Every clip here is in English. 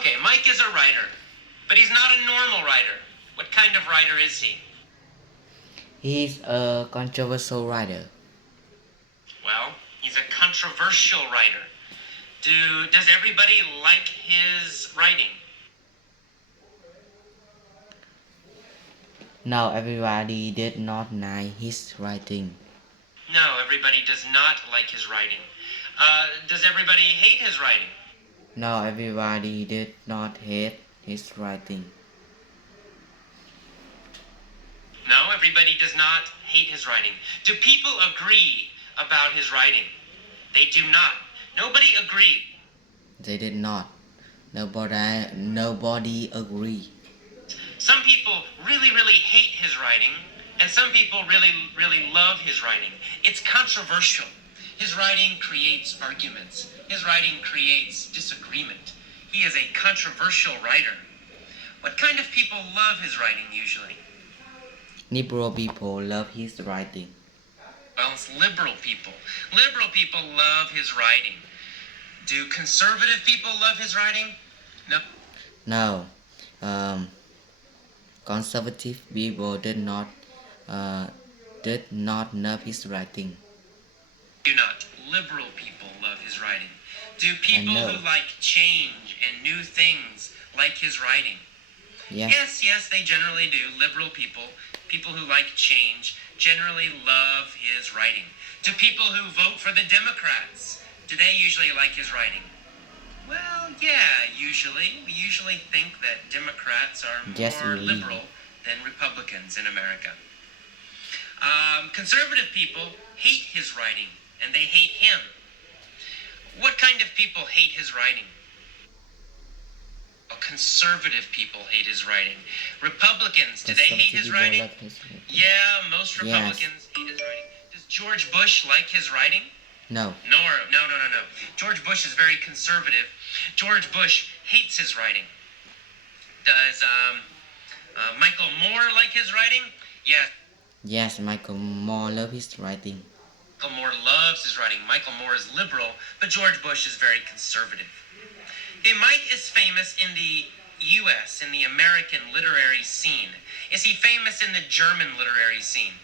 Okay, Mike is a writer, but he's not a normal writer. What kind of writer is he? He's a controversial writer. Well, he's a controversial writer. Does everybody like his writing? No, everybody did not like his writing. No, everybody does not like his writing. Does everybody hate his writing? No, everybody did not hate his writing. No, everybody does not hate his writing. Do people agree about his writing? They do not. Nobody agreed. They did not. Nobody agreed. Some people really, really hate his writing, and some people really, really love his writing. It's controversial. His writing creates arguments. His writing creates disagreement. He is a controversial writer. What kind of people love his writing usually? Liberal people love his writing. Well, it's liberal people. Liberal people love his writing. Do conservative people love his writing? No. No, conservative people uh, did not love his writing. Do not. Liberal people love his writing. Do people no. who like change and new things like his writing? Yes. Yes, they generally do. Liberal people, people who like change, generally love his writing. Do people who vote for the Democrats, do they usually like his writing? Well, yeah, usually. We usually think that Democrats are more liberal than Republicans in America. Conservative people hate his writing, and they hate him. What kind of people hate his writing? Conservative people hate his writing. Republicans, do they hate his writing? Yeah, most Republicans hate his writing. Does George Bush like his writing? No. No. George Bush is very conservative. George Bush hates his writing. Does Michael Moore like his writing? Yes. Yes, Michael Moore loves his writing. Michael Moore loves his writing. Michael Moore is liberal, but George Bush is very conservative. Okay, Mike is famous in the U.S., in the American literary scene. Is he famous in the German literary scene?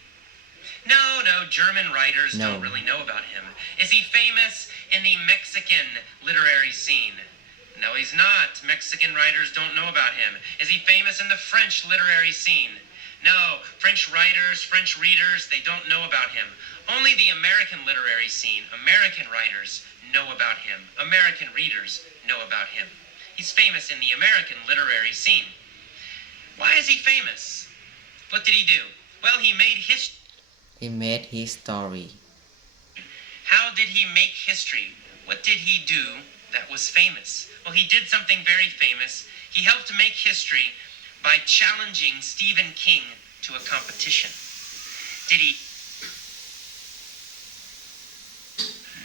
No, German writers don't really know about him. Is he famous in the Mexican literary scene? No, he's not. Mexican writers don't know about him. Is he famous in the French literary scene? No, French writers, French readers, they don't know about him. Only the American literary scene, American writers know about him. American readers know about him. He's famous in the American literary scene. Why is he famous? What did he do? Well, he made history. He made his story. How did he make history? What did he do that was famous? Well, he did something very famous. He helped make history by challenging Stephen King to a competition. Did he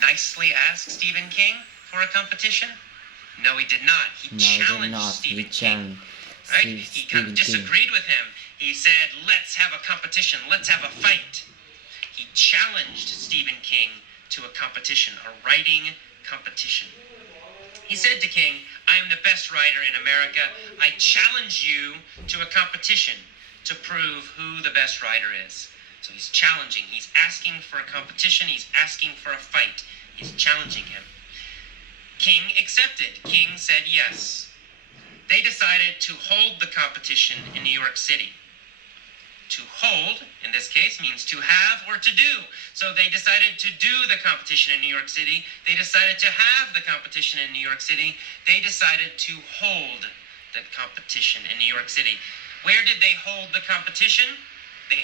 nicely ask Stephen King for a competition? No, he did not. He challenged Stephen King. Right? He kind of disagreed with him. He said, let's have a competition. Let's have a fight. He challenged Stephen King to a competition, a writing competition. He said to King, I am the best writer in America. I challenge you to a competition to prove who the best writer is. So he's challenging. He's asking for a competition. He's asking for a fight. He's challenging him. King accepted. King said yes. They decided to hold the competition in New York City. To hold, in this case, means to have or to do. So they decided to do the competition in New York City. They decided to have the competition in New York City. They decided to hold the competition in New York City. Where did they hold the competition? They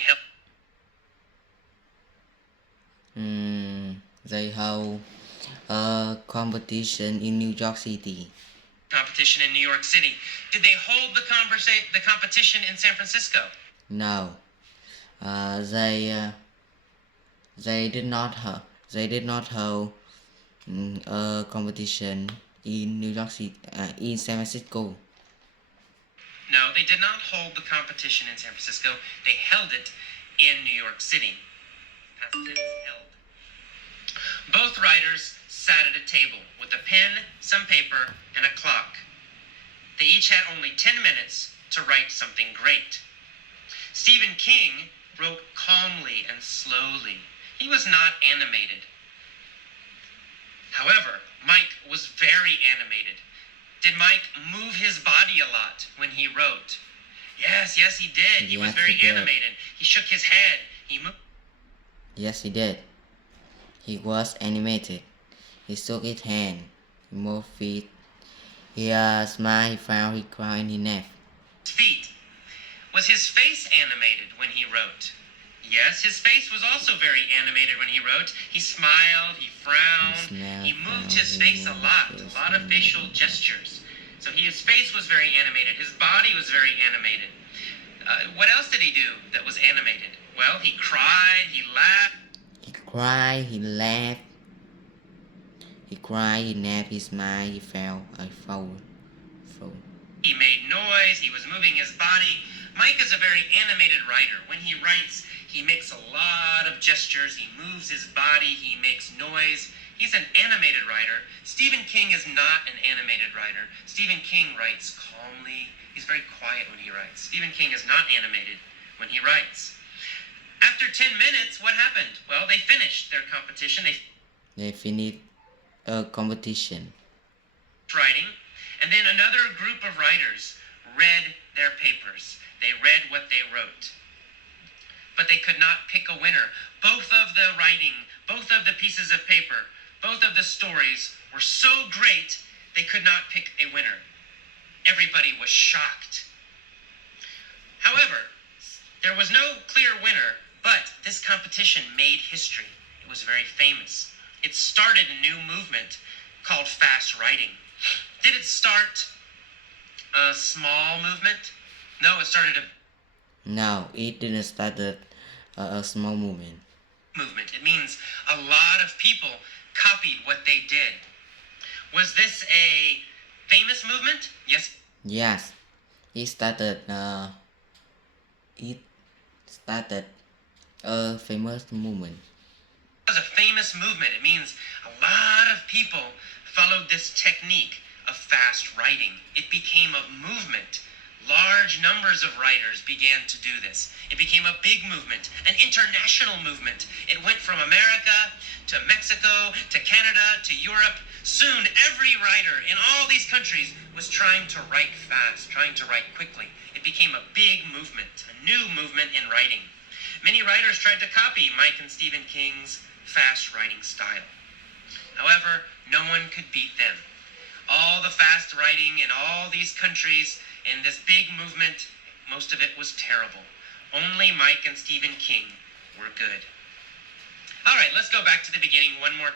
held a competition in New York City. Competition in New York City. Did they hold the competition in San Francisco? No, they did not hold a competition in New York City, in San Francisco. No, they did not hold the competition in San Francisco. They held it in New York City. Past tense, held. Both writers sat at a table with a pen, some paper, and a clock. They each had only 10 minutes to write something great. Stephen King wrote calmly and slowly. He was not animated. However, Mike was very animated. Did Mike move his body a lot when he wrote? Yes, he did. He was very animated. He shook his head. He moved. Yes, he did. He was animated. He shook his hand. He moved feet. He smiled. He frowned. He cried. He laughed. Feet. Was his face animated when he wrote? Yes, his face was also very animated when he wrote. He smiled, he frowned, he moved his face a lot of facial gestures. So his face was very animated. His body was very animated. What else did he do that was animated? Well, he cried, he laughed. He cried, he laughed. He cried, he laughed, he smiled, he fell. He made noise, he was moving his body. Mike is a very animated writer. When he writes, he makes a lot of gestures, he moves his body, he makes noise. He's an animated writer. Stephen King is not an animated writer. Stephen King writes calmly. He's very quiet when he writes. Stephen King is not animated when he writes. After 10 minutes, what happened? Well, they finished their competition. They finished a competition. Writing, and then another group of writers read their papers. They read what they wrote. But they could not pick a winner. Both of the writing, both of the pieces of paper, both of the stories were so great, they could not pick a winner. Everybody was shocked. However, there was no clear winner, but this competition made history. It was very famous. It started a new movement called fast writing. Did it start a small movement? No, it started a No, it didn't start a small movement. It means a lot of people copied what they did. Was this a famous movement? Yes. Yes, it started a famous movement. It was a famous movement. It means a lot of people followed this technique of fast writing. It became a movement. Large numbers of writers began to do this. It became a big movement, an international movement. It went from America to Mexico to Canada to Europe. Soon, every writer in all these countries was trying to write fast, trying to write quickly. It became a big movement, a new movement in writing. Many writers tried to copy Mike and Stephen King's fast writing style. However, no one could beat them. All the fast writing in all these countries, in this big movement, most of it was terrible. Only Mike and Stephen King were good. All right, let's go back to the beginning one more